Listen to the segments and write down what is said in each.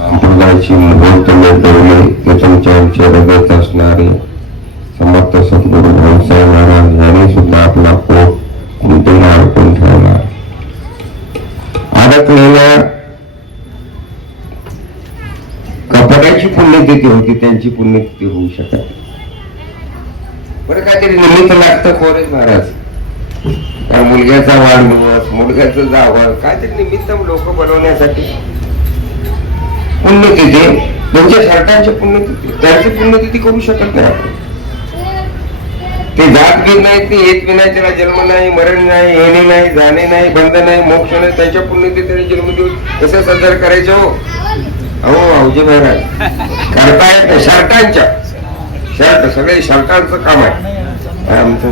संप्रदायाची मुहूर्तमे पडले ते तुमच्या विचारात असणारे समर्थ सद्गुरू भाऊसाहेब महाराज यांनी सुद्धा आपला पोट कुंटेला अर्पण ठेवला. अडकलेल्या कपड्याची पुण्यतिथी होती, त्यांची पुण्यतिथी होऊ शकत बरं. काहीतरी निमित्त लागतं कोरेज महाराज, त्या मुलग्याचा वाढदिवस, मुलग्याचं जावं, काहीतरी निमित्त लोक बनवण्यासाठी पुण्यतिथी, त्यांच्या शर्टांची पुण्यतिथी, त्यांची पुण्यतिथी करू शकत नाही आपण. ते जात बी नाही, ते येत बी नाही, त्याला जन्म नाही, मरण नाही, येणे नाही, जाणे नाही, बंध नाही, मोक्ष नाही, त्यांच्या पुण्यतिथीने जन्मदिवस कसं साजरा करायचं हो? अहो अवजी महाराज करतायत शर्टांच्या, शर्ट सगळे शर्टांचं काम आहे आमचं.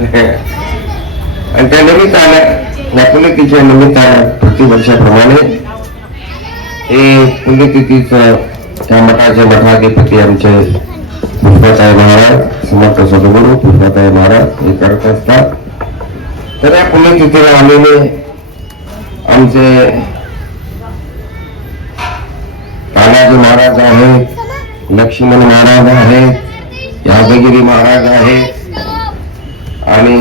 आणि त्या निमित्तानं, या पुण्यतिथीच्या निमित्तानं प्रतिवर्षाप्रमाणे हे पुण्यतिथीचं त्या मठाचे मठाधिपती आमचे पुष्पाताई महाराज, समर्थ सद्गुरू पुष्पाताई महाराज हे करत असतात. तर या पुण्यतिथीला आलेले आमचे तानाजी महाराज आहेत, लक्ष्मण महाराज आहेत, यादगिरी महाराज आहेत आणि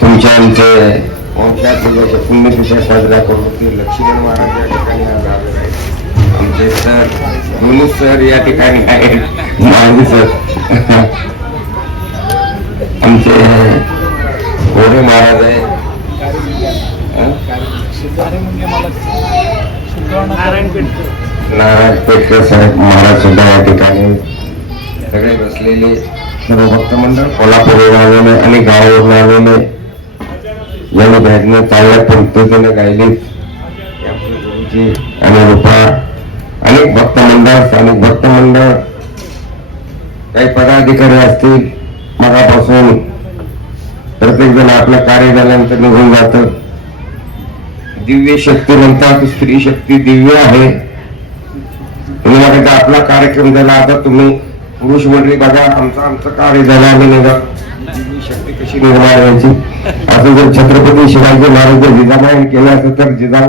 तुमच्या आमचे वंशात पुण्यतिथ्या साजरा करून लक्ष्मण महाराज या ठिकाणी आज आलेले आहेत. आमचे सर मुनुस सर या ठिकाणी आहेत, माळी सर, आमचे गोरे महाराज आहेत, नारायण पेटकर साहेब महाराज सुद्धा या ठिकाणी, सगळे बसलेले सर्व भक्त मंडळ कोल्हापूरवरून आलेले आणि गावावरून आलेले यांनी भजनं चांगल्या पद्धतीने गायली. गुरुजी आणि रूपा, अनेक भक्त मंडळ, स्थानिक भक्त मंडळ, काही पदाधिकारी असतील, मगापासून प्रत्येक जण आपलं कार्य झाल्यानंतर निघून जात. दिव्य शक्ती म्हणतात, स्त्री शक्ती दिव्य आहे. तुम्ही बघा आपला कार्यक्रम झाला, आता तुम्ही पुरुष मंडळी बघा, आमचं कार्य झालं, आम्ही निघा. दिव्य शक्ती कशी निर्माण व्हायची? असं जर छत्रपती शिवाजी महाराज जर जिजामायन केलं असतं तर जिजाऊ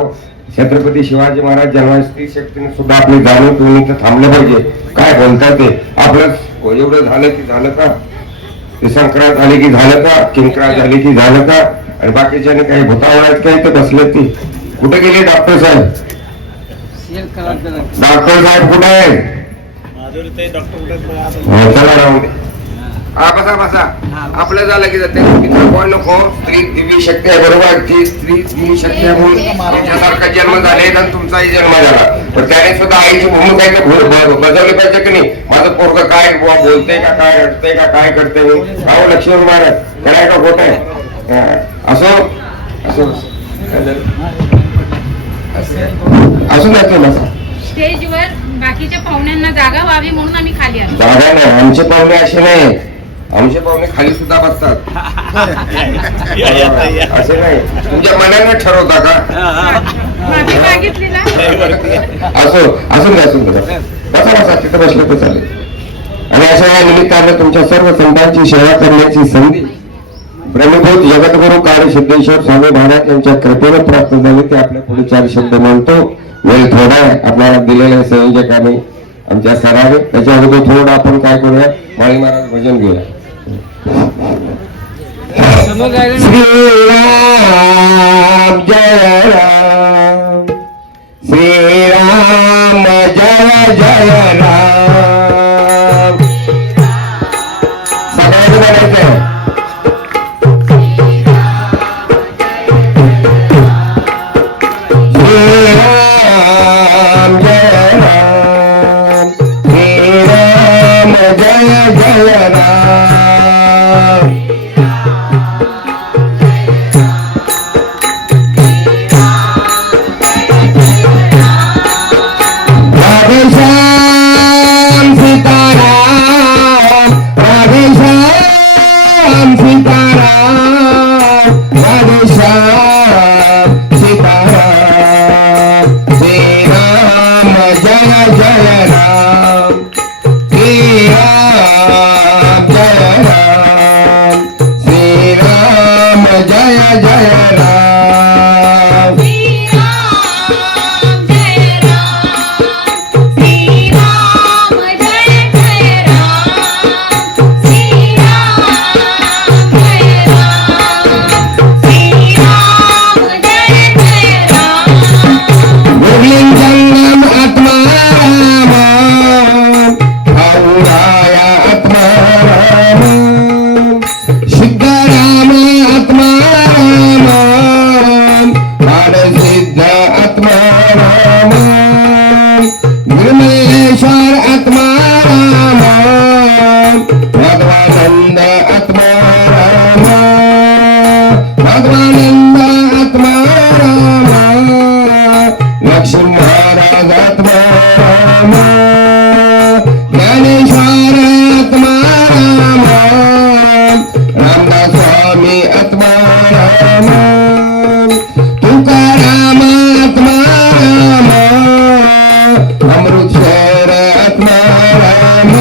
छत्रपती शिवाजी महाराज जन्म स्त्री शक्तीने सुद्धा आपली जाणीव तुम्ही इथं थांबलं पाहिजे. काय बोलतात ते आपलं एवढं झालं की झालं का? ते संक्रांत झाली की झालं का? किंक्रांत झाली की झालं का? आणि बाकीच्याने काही भूतावळात काही तर बसले. ती कुठे गेले डॉक्टर साहेब? डॉक्टर साहेब कुठे आहे? चला राहू दे. बसा बसा, आपलं झालं की जाते नको. स्त्री दिव्य शक्ती आहे, बरोबर. ती स्त्री दिव्य शक्ती आहे म्हणून त्याच्यासारखा जन्म झाले आणि तुमचाही जन्म झाला. पण त्याने सुद्धा आईची भूमिका बजावली पाहिजे की नाही? माझं पोरग काय बोलतंय का, काय रडतंय का, काय करतंय? राहू लक्ष्मण महाराज काय का खोट आहे? असो असो असू नका बसा. स्टेजवर बाकीच्या पाहुण्यांना जागा व्हावी म्हणून आम्ही खाली आलो. जागा नाही, आमचे पाहुणे असे नाही, आमचे पाहुणे खाली सुद्धा बसतात. असे नाही, तुमच्या मनाने ठरवता का? असो असून द्या, असून द्या, बसा बसा, तिथं बसलं तर चालेल. आणि अशा या निमित्तानं तुमच्या सर्व संतांची सेवा करण्याची संधी ब्रह्मभूत जगद्गुरु कार्य सिद्धेश्वर स्वामी महाराज यांच्या कृपेने प्राप्त झाली. ते आपल्या पुढे 4 शब्द म्हणतो. वेळ थोडा आहे आपल्याला दिलेल्या संयोजकांनी आमच्या सरावे. त्याच्या अगोदर थोडं आपण काय करूया, माळी महाराज भजन घेऊया. श्रीराम जय राम, श्रीराम जय जय राम. सगळ्यांनी म्हणायचं आत्माराम ज्ञानेश्वर आत्माराम रामदास स्वामी आत्माराम तुकाराम आत्माराम अमृतसर आत्माराम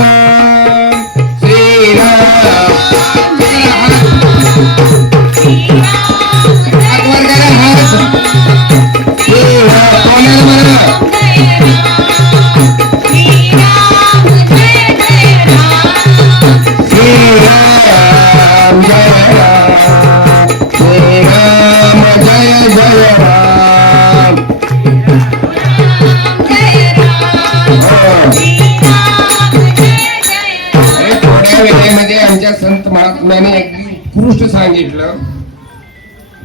संत महात्म्याने अगदी उत्कृष्ट सांगितलं.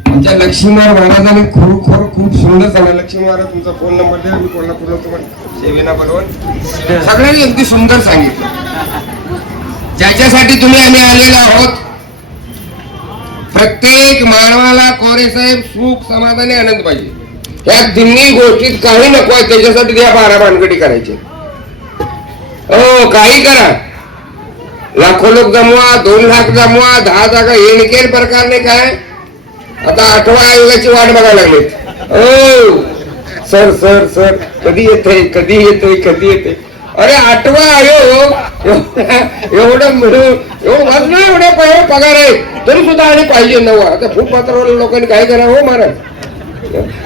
आमच्या लक्ष्मीनारायण महाराजांनी खरोखर खूप सुंदर सांगितलं. लक्ष्मी महाराज तुमचा फोन नंबर द्या, मी कोल्हापूरला तुम्हाला सेवेना बरोबर सगळ्यांनी अगदी सुंदर सांगितलं. ज्याच्यासाठी तुम्ही आम्ही आलेलो आहोत, प्रत्येक मानवाला कोरे साहेब सुख समाधानी आनंद पाहिजे. या तिन्ही गोष्टीत काही नको आहे, त्याच्यासाठी त्या 12 भानगडी करायचे. हो काही करा, लाखो लोक जमवा, 2 लाख जमवा, 10 जागा येणकेल प्रकारने काय आता 8व्या आयोगाची वाट बघायला लागलीत. ओ सर सर सर कधी येते कधी येते कधी येते. अरे 8वा आयोग एवढं मिळून एवढ्या पगार आहे तरी सुद्धा आणि पाहिजे 9. आता फुटपाथरवाल्या लोकांनी काय करावं हो महाराज.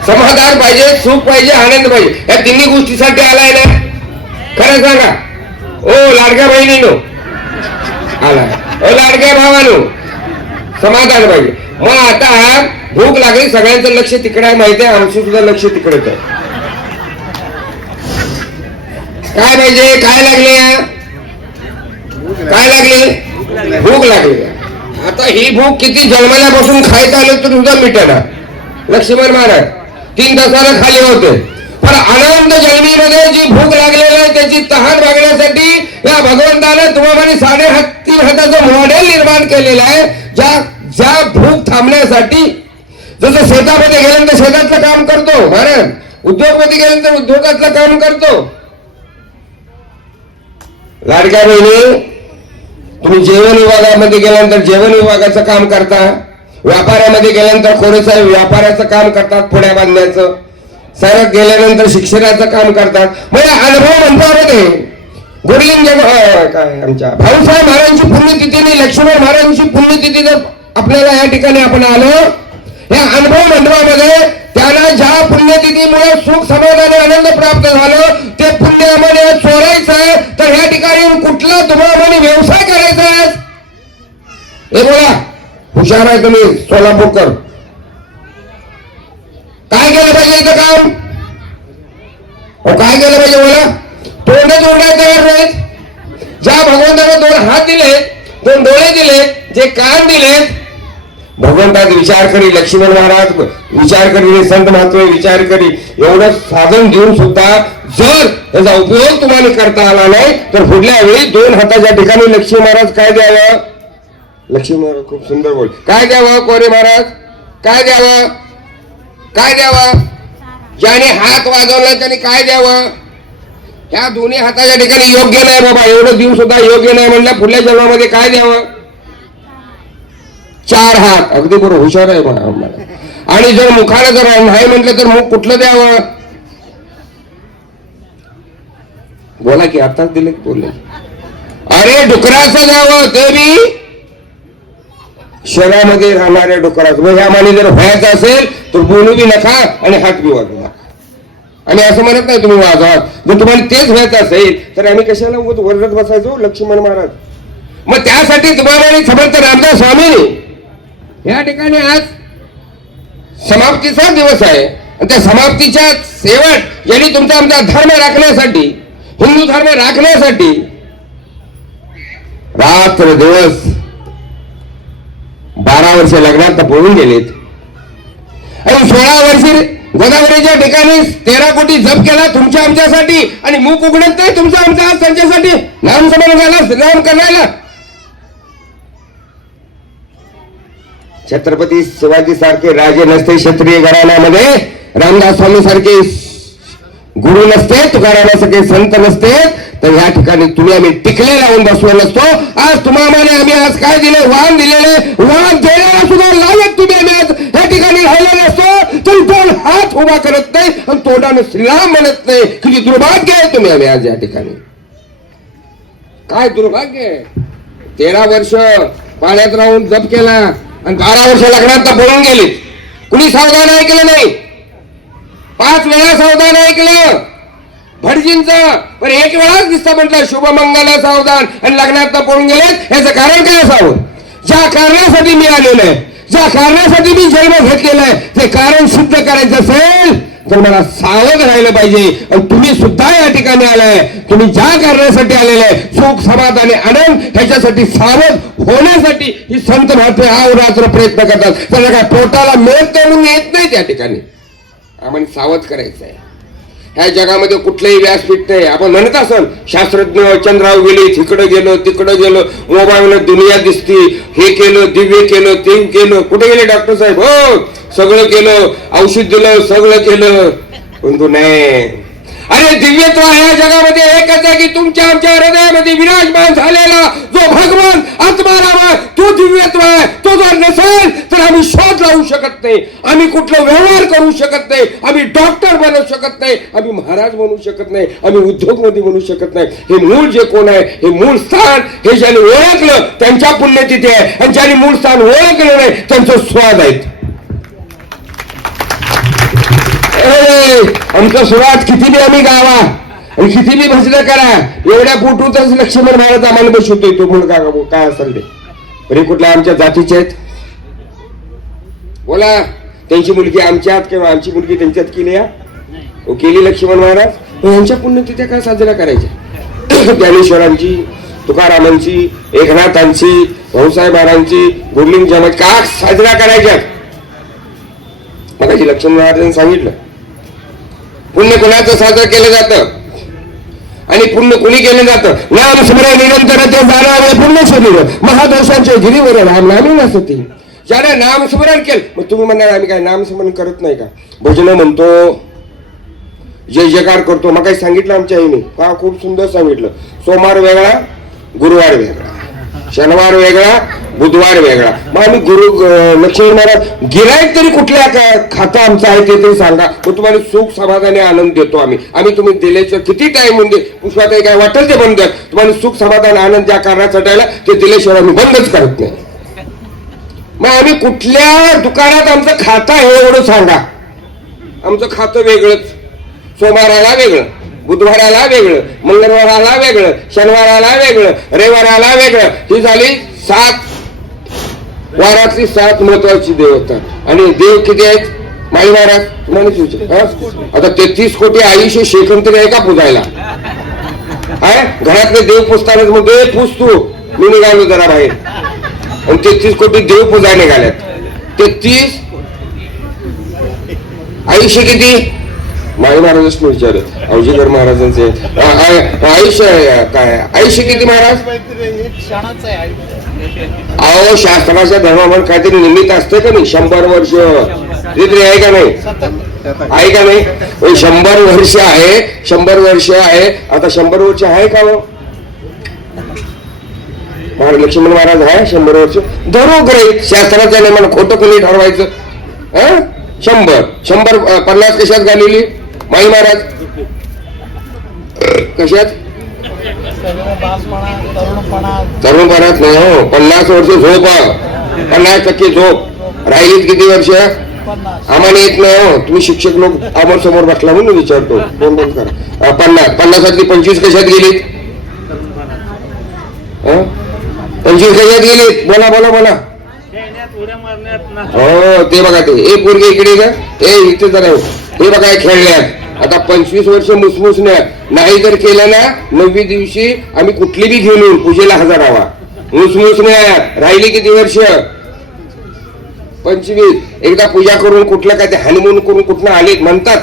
समाधान पाहिजे, सुख पाहिजे, आनंद पाहिजे. या तिन्ही गोष्टीसाठी आलाय ना. खरं सांगा ओ लाडक्या बहिणीनो आला, ओ लाडक्या भावानो समाधान पाहिजे. मग आता भूक लागली, सगळ्यांचं लक्ष तिकडे आहे माहिती आहे, आमचं सुद्धा लक्ष तिकडेच आहे. काय पाहिजे, काय लागले, काय लागले, भूक लागली. आता ही भूक किती जन्मल्यापासून खायचं आलं तर सुद्धा मिटेना. लक्ष्मण महाराज 3 तासाला खाली होते, पण अनंत जन्मीमध्ये जी भूक लागलेली आहे त्याची तहान भागण्यासाठी या भगवंताने तुम्हाला 3.5 हाताचं मॉडेल निर्माण केलेलं आहे. ज्या भूक थांबण्यासाठी, जसं शेतामध्ये गेल्यानंतर शेतातलं काम करतो महाराज, उद्योगमध्ये गेल्यानंतर उद्योगातलं काम करतो. लाडक्या बहिणी, तुम्ही जेवण विभागामध्ये गेल्यानंतर जेवण विभागाचं काम करता, व्यापाऱ्यामध्ये गेल्यानंतर कोरेसाहेब व्यापाऱ्याचं काम करतात, पुण्या बांधण्याचं. सरक गेल्यानंतर शिक्षणाचं काम करतात. म्हणजे अनुभव मंत्रामध्ये गुरुलिंग काय आमच्या भाऊसाहेब महाराजांची पुण्यतिथी आणि लक्ष्मण महाराजांची पुण्यतिथी जर आपल्याला या ठिकाणी आपण आलो, या अनुभव मंडळामध्ये त्यांना ज्या पुण्यतिथीमुळे सुख समाधान आनंद प्राप्त झालं ते पुण्य आम्हाला चोरायचं आहे. तर ह्या ठिकाणी कुठला तुम्हाला व्यवसाय करायचा आहे हे बोला. हुशार आहे तुम्ही सोलापूरकर. काय केलं पाहिजे इथं काम, काय केलं पाहिजे बोला. तोंड जोडायला तयार नाहीत. ज्या भगवंताने 2 हात दिले, 2 डोळे दिले, जे कान दिले, भगवंतात विचार करी, लक्ष्मण महाराज विचार करी, संत महात्मे विचार करी. एवढं साधन देऊन सुद्धा जर त्याचा उपयोग तुम्हाला करता आला नाही तर पुढल्या वेळी 2 हाताच्या ठिकाणी लक्ष्मी महाराज काय द्यावं. लक्ष्मी महाराज खूप सुंदर बोल. काय द्यावं कोरे महाराज, काय द्यावं, काय द्यावं. ज्याने हात वाजवला त्याने काय द्यावं. ह्या दोन्ही हाताच्या ठिकाणी योग्य नाही बाबा, एवढं देऊन सुद्धा योग्य नाही म्हणलं, पुढल्या जन्मामध्ये काय द्यावं. 4 हात. अगदी बरोबर, हुशार आहे मला. आणि जर मुखाला जर नाही म्हटलं तर मुख कुठलं द्यावं. बोला की आताच दिले की बोलले. अरे डुकराचं द्यावं, ते बी शहरामध्ये राहणाऱ्या डुकराचं. मग ह्यामाने जर व्हायचं असेल तर बोलू बी नका आणि हात बी वाजू नका. आम्ही असं म्हणत नाही तुम्ही वाजवा. जर तुम्हाला तेच व्हायचं असेल तर आम्ही कशाला वरडत बसायचो लक्ष्मण महाराज. मग त्यासाठी तुम्हाला समर्थ रामदास स्वामींनी या ठिकाणी आज समाप्तीचा दिवस आहे. त्या समाप्तीच्या शेवट यांनी तुमचा आमचा धर्म राखण्यासाठी, हिंदू धर्म राखण्यासाठी रात्र दिवस 12 वर्ष लग्नात पळून गेलेत. आणि 16 वर्षी गोदावरीच्या ठिकाणी 13 कोटी जप केला तुमच्या आमच्यासाठी. आणि मूक उघडत नाही तुमच्या आमच्या आज त्यांच्यासाठी नाम समन घाला, नाम करायला. छत्रपती शिवाजी सारखे राजे नसते क्षत्रिय घराण्यामध्ये, रामदास स्वामी सारखे गुरु नसते, तुकारामासारखे संत नसते तर या ठिकाणी तुम्ही आम्ही टिकले लावून बसलो नसतो. आज तुम्हाला आम्ही आज काय दिले, वाहन दिलेले, वाहन द्यायला सुद्धा लावत तुम्ही आम्ही आज या ठिकाणी राहिलो नसतो. तर दोन हात उभा करत नाही आणि तोंडाने श्रीराम म्हणत नाही. किती दुर्भाग्य आहे तुम्ही आम्ही आज या ठिकाणी. काय दुर्भाग्य आहे. 13 वर्ष पाण्यात राहून जप केला आणि 12 वर्ष लग्नात पळून गेले. कुणी सावधान ऐकलं नाही. 5 वेळा सावधान ऐकलं भटजींचं, पण एक वेळाच दिसतं म्हटलं शुभमंगल सावधान आणि लग्नात पळून गेलेत. याचं कारण काय असावं. ज्या कारणासाठी मी आलेलो आहे, ज्या कारणासाठी मी जन्म घेतलेला आहे, ते कारण सिद्ध करायचं असेल तर मला सावध राहिलं पाहिजे. आणि तुम्ही सुद्धा या ठिकाणी आलाय, तुम्ही ज्या कारणासाठी आलेले आहे, सुख समाधान आनंद ह्याच्यासाठी सावध होण्यासाठी ही संत महात्मे अहोरात्र प्रयत्न करतात. त्याला काय पोटाला मिळत म्हणून येत नाही. त्या ठिकाणी आम्हाला सावध करायचं आहे. ह्या जगामध्ये कुठलंही व्यासपीठ नाही. आपण म्हणत असाल शास्त्रज्ञ चंद्रावर गेले, तिकडं गेलो तिकडं गेलो, मोबाईल दुनिया दिसती, हे केलं दिव्य केलं ते केलं. कुठे गेले डॉक्टर साहेब. हो सगळं केलं, औषध दिलं, सगळं केलं, परंतु नाही. अरे दिव्यत्व ह्या जगामध्ये एकच आहे की तुमच्या आमच्या हृदयामध्ये विराजमान झालेला जो भगवान आत्माराम आहे तो दिव्यत्व आहे. तो जर नसेल तर आम्ही शोध लावू शकत नाही, आम्ही कुठला व्यवहार करू शकत नाही, आम्ही डॉक्टर बनवू शकत नाही, आम्ही महाराज बनवू शकत नाही, आम्ही उद्योगपती बनवू शकत नाही. हे मूळ जे कोण आहे, हे मूळ स्थान हे ज्यांनी ओळखलं त्यांच्या पुण्यतिथी आहे, आणि ज्यांनी मूळ स्थान ओळखलं नाही त्यांचं स्वाद आहे. आमचं सुरुवात किती बी आम्ही गावा आणि किती बी भजनं करा, एवढ्या पोटूतच लक्ष्मण महाराज आम्हाला बसवतोय. तो मुलगा काय असेल ते तरी कुठल्या आमच्या जातीचे आहेत. बोला त्यांची मुलगी आमच्यात किंवा आमची मुलगी त्यांच्यात केली या केली लक्ष्मण महाराज. यांच्या पुण्यतिथ्या काय साजऱ्या करायच्या. ज्ञानेश्वरांची, तुकारामांची, एकनाथांची, भाऊसाहेब महाराजांची, गुरलिंग जमात का साजऱ्या करायच्या. मगाशी लक्ष्मण महाराजांनी सांगितलं पुण्य कुणाचं साजरं केलं जातं आणि पुण्य कुणी केलं जातं. नाम स्मरण निरंतर ते जाणारे पुण्य शरीर महादोषांच्या गिरीवर राम नामी नसती. ज्याने नामस्मरण केलं. मग तुम्ही म्हणणार आम्ही काय नामस्मरण करत नाही का. भजन म्हणतो, जय जयकार करतो. मग काही सांगितलं आमच्या आईने का खूप सुंदर सांगितलं. सोमवार वेगळा, गुरुवार वेगळा, शनिवार वेगळा, बुधवार वेगळा. मग आम्ही लक्ष्मण महाराज गिरायक तरी कुठल्या खाता आमचं आहे ते तरी सांगा. मग तुम्हाला सुख समाधानी आनंद देतो आम्ही. आम्ही तुम्ही दिल्याचं किती टाइम म्हणजे पुष्पाताई काय वाटेल ते बंद. तुम्हाला सुख समाधान आनंद ज्या कारणासाठी आला ते दिल्याशिवाय आम्ही बंदच करत नाही. मग आम्ही कुठल्या दुकानात आमचं खातं आहे एवढं सांगा. आमचं खातं वेगळंच. सोमवाराला वेगळं, बुधवाराला वेगळं, मंगळवाराला वेगळं, शनिवाराला वेगळं, रविवाराला वेगळं. ही झाली 7 वारातली 7 महत्वाची देवता. आणि देव किती आहेत माई महाराज तुम्हाला. आता 33 कोटी आयुष्य शेखन तरी आहे का पुजायला. घरातले देव पुजतानाच मग देव पुजतो. मी निघालो जरा बाहेर आणि 33 कोटी देव पूजा निघाल्यात. 33 आयुष्य किती माई महाराजांनी विचारलं. औजीकर महाराजांचे आयुष्य काय आयुष्य किती महाराज. अहो शास्त्राच्या धर्मावर काहीतरी निमित्त असते का नाही. 100 वर्ष तिथे आहे का नाही, आहे का नाही. 100 वर्ष आहे, 100 वर्ष आहे. आता 100 वर्ष आहे का हो लक्ष्मण महाराज आहे 100 वर्ष धरू ग्रहित. शास्त्राच्या नियमानं खोटं कोणी ठरवायचं. 100 50 कशात घालेली माई महाराज. कशात तरुणपणात नाही हो. 50 वर्ष झोप, 50% झोप. राहिलीत किती वर्ष आम्हाला येत नाही हो. तुम्ही शिक्षक लोक आमोर समोर बसला म्हणून विचारतो. कोण कोण करा. 50 25 कशात गेलीत. 25 कशात गेलीत. बोला बोला बोला. हो ते बघा ते एक पोरगे इकडे का हे इथे जरा हे बघा खेळल्यात. आता 25 वर्ष मुसमुसण्या नाही जर केलं ना 9वी दिवशी आम्ही कुठली बी घेऊन येऊ पूजेला हजर हवा. मुसमुसण्या राहिली किती वर्ष 25. एकदा पूजा करून कुठलं काय ते हनीमून करून कुठनं आलीत म्हणतात.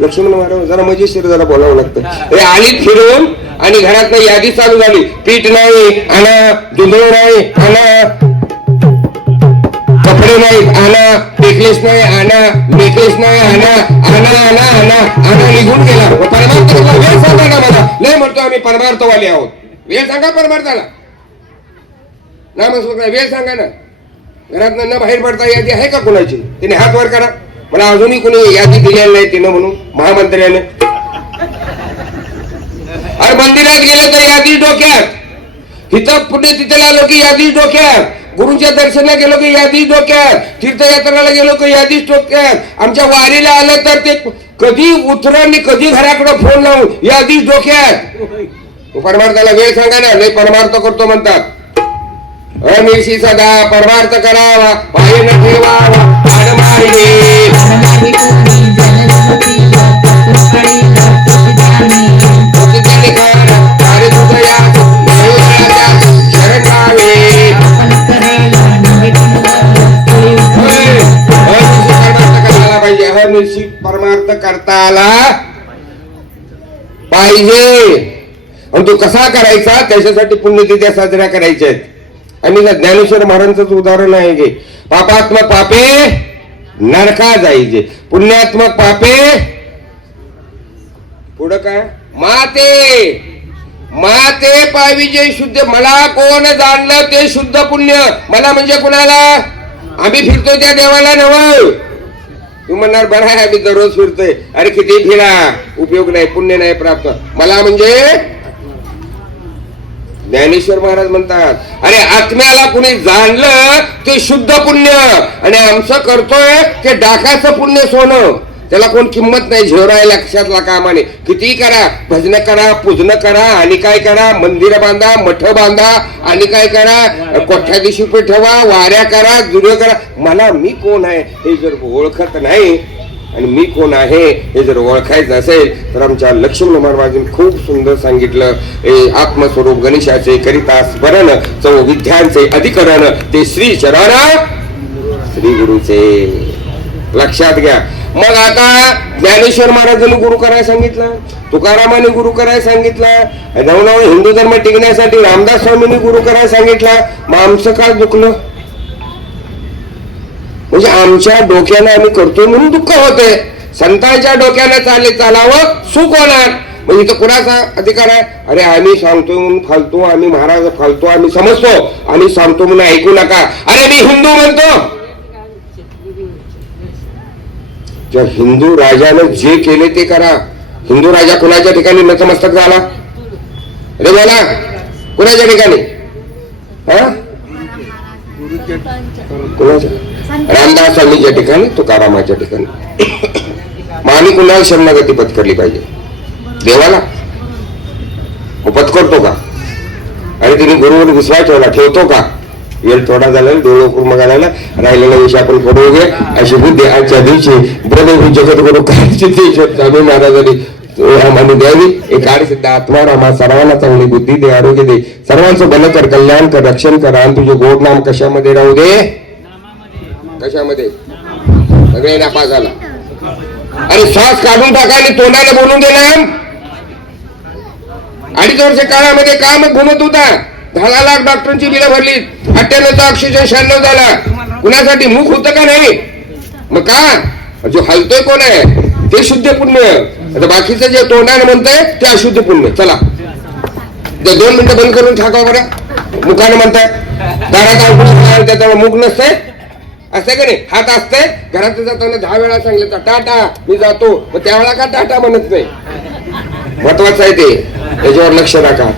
लक्ष्मण महाराज जरा मजेशीर जरा बोलावं लागतं. हे आलीत फिरून आणि घरात यादी चालू झाली. पीठ नाही आणा, दुधळ नाही आणा, कपडे नाहीत आणा, नेकलेस नाही आणा, नेकलेस नाही आणा, आणा आणा आणा आणा निघून गेला. परमार्थाला वेळ सांगा ना मला. लय म्हणतो आम्ही परमार्थवाले आहोत. वेळ सांगा परमार्थाला. नामस्मरण वेळ सांगा ना. घरात न बाहेर पडता यादी आहे का कोणाची? तिने हात वर करा. मला अजूनही कोणी यादी दिलेली नाही तिनं म्हणून महामंत्र्याने. अरे मंदिरात गेलं तर यादी डोक्यात, इथं पुढे तिथे आलो की यादी डोक्यात, गुरूंच्या दर्शनाला गेलो की यादी डोक्यात, तीर्थयात्रेला गेलो की यादी डोक्यात, आमच्या वारीला आलं तर ते कधी उतरणी कधी घराकडे फोन लावून यादी डोक्यात. परमार्थाला वेळ सांगा ना. लय परमार्थ करतो म्हणतात. अनिशी सदा परमार्थ करावा, पाय न ठेवावा, परमार्थ करता आला पाहिजे. आणि तो कसा करायचा त्याच्यासाठी पुण्यतिथ्या साजऱ्या करायच्या आहेत. आणि ज्ञानेश्वर महाराजांचं उदाहरण आहे की पापात्मक पापे नरका जायचे, पुण्यात्मक पापे पुढं काय माते पाविजे शुद्ध. मला कोण जाणलं ते शुद्ध पुण्य. मला म्हणजे कुणाला? आम्ही फिरतो त्या देवाला नव्ह. तू म्हणणार बरं आहे आम्ही दररोज फिरतोय. अरे किती फिरा उपयोग नाही, पुण्य नाही प्राप्त. मला म्हणजे ज्ञानेश्वर महाराज म्हणतात अरे आत्म्याला कुणी जाणलं ते शुद्ध पुण्य. आणि आमचं करतोय ते डाकाचं पुण्य सोनं. त्याला कोण किंमत नाही. झेवराय लक्षातला कामाने किती करा, भजन करा, पूजन करा, आणि काय करा, मंदिर बांधा, मठ बांधा, आणि काय करा, कोठ्याधीशी ठेवा, वाऱ्या करा, जुनं करा. मला मी कोण आहे हे जर ओळखत नाही आणि मी कोण आहे हे जर ओळखायचं असेल तर आमच्या लक्ष्मण महाराजांनी खूप सुंदर सांगितलं. आत्मस्वरूप गणेशाचे करिता स्मरण, विद्यांचे अधिकरण, ते श्री चरण श्री गुरुचे. लक्षात घ्या. मग आता ज्ञानेश्वर महाराजांनी गुरु करायला सांगितलं, तुकारामाने गुरु करायला सांगितलं, नवनव हिंदू धर्म टिकण्यासाठी रामदास स्वामींनी गुरु करायला सांगितलं. मग आमचं काय दुखलं? म्हणजे आमच्या डोक्यानं आम्ही करतोय म्हणून दुःख होते. संतांच्या डोक्यानं चालावं सुख होणार. म्हणजे इथं कुणाचा अधिकार आहे? अरे आम्ही सांगतोय म्हणून फालतो, आम्ही महाराज फालतो, आम्ही समजतो, आम्ही सांगतो म्हणून ऐकू नका. अरे मी हिंदू म्हणतो. हिंदू राजानं जे केले ते करा. हिंदू राजा कुणाच्या ठिकाणी नतमस्तक झाला? अरे बोला कुणाच्या ठिकाणी? कुणाच्या? रामदास स्वामीच्या ठिकाणी, तुकारामाच्या ठिकाणी. मग आम्ही कुणाला शरणागती पत्करली पाहिजे? देवाला पत्करतो का? आणि तिने गुरुवर विश्वास ठेवतो का? वेळ थोडा झाला, डोळं कुर्म घालायला राहिलेला विषय आपण पडवू घे अशी बुद्धी आजच्या दिवशी ब्रदर जगत गुरु करायची स्वामी महाराजांनी आम्हाला द्यावी. एक सिद्ध आत्मा आम्हा सर्वांना चांगली बुद्धी दे, आरोग्य दे, सर्वांचं भलं कर, कल्याण कर, रक्षण कर. आणि तुझे गोड नाम कशामध्ये राहू दे? कशामध्ये? सगळे नापास झाला. अरे श्वास काढून टाका आणि तोंडाने बोलून दे ना. 2.5 वर्ष काळामध्ये का मग घुमत होता? 10 लाख डॉक्टरांची बिलं भरली, 98चा ऑक्सिजन 96 झाला. कुणासाठी? मुख होतं का नाही? मग का जो हलतोय कोण आहे ते शुद्ध पुण्य. आता बाकीचं जे तोंडाने म्हणतंय ते अशुद्ध पुण्य. चला 2 मिनिटं बंद करून टाका बरं. मुखाने म्हणताय घरात त्याच्यावर मुख नसतंय असं का नाही? हात असतंय. घरात जाताना 10 वेळा सांगितलं टाटा मी जातो, मग त्यावेळेला का टाटा म्हणत नाही? महत्वाचं आहे ते, त्याच्यावर लक्ष टाका.